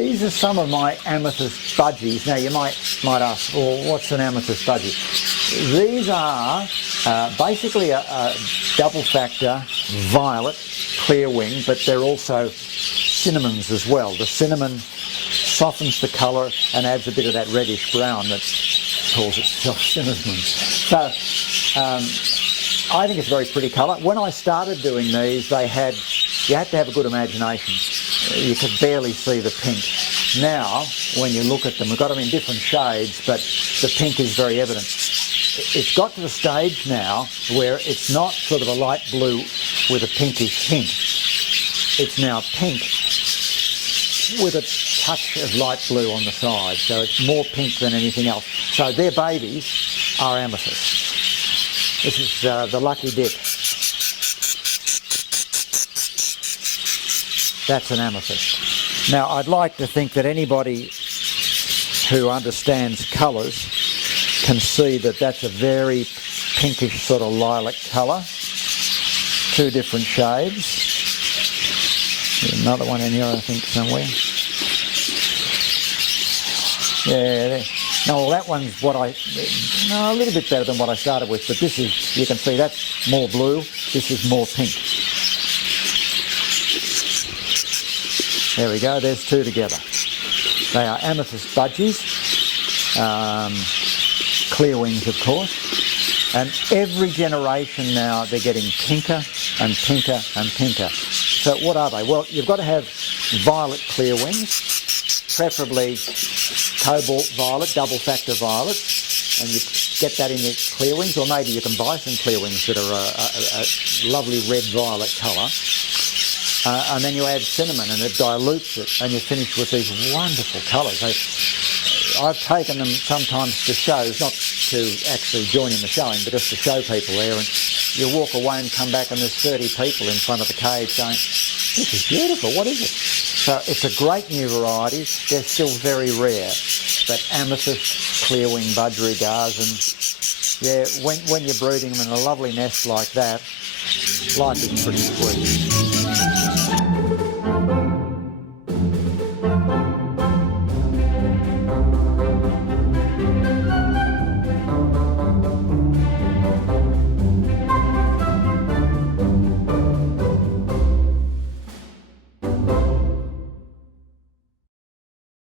These are some of my Amethyst Budgies. Now you might ask, well, what's an Amethyst Budgie? These are basically a double factor violet clear wing, but they're also cinnamons as well. The cinnamon softens the colour and adds a bit of that reddish brown that calls itself cinnamon. So I think it's a very pretty colour. When I started doing these, you had to have a good imagination. You could barely see the pink. Now, when you look at them, we've got them in different shades, but the pink is very evident. It's got to the stage now where it's not sort of a light blue with a pinkish hint. It's now pink with a touch of light blue on the side, so it's more pink than anything else. So their babies are amethyst. This is the lucky dip. That's an amethyst. Now, I'd like to think that anybody who understands colours can see that that's a very pinkish sort of lilac colour. Two different shades. There's another one in here, I think, somewhere. Yeah, there. No, well, that one's what a little bit better than what I started with, but this is, you can see that's more blue, this is more pink. There we go, there's two together. They are Amethyst Budgies, clear wings of course, and every generation now they're getting pinker and pinker and pinker. So what are they? Well, you've got to have violet clear wings, preferably cobalt violet, double factor violet, and you get that in your clear wings, or maybe you can buy some clear wings that are a lovely red violet colour. And then you add cinnamon and it dilutes it, and you're finished with these wonderful colours. I've taken them sometimes to shows, not to actually join in the showing, but just to show people there, and you walk away and come back and there's 30 people in front of the cage saying, this is beautiful, what is it? So it's a great new variety. They're still very rare, but amethyst clear wing budgerigars, and yeah, when you're breeding them in a lovely nest like that, life is pretty sweet.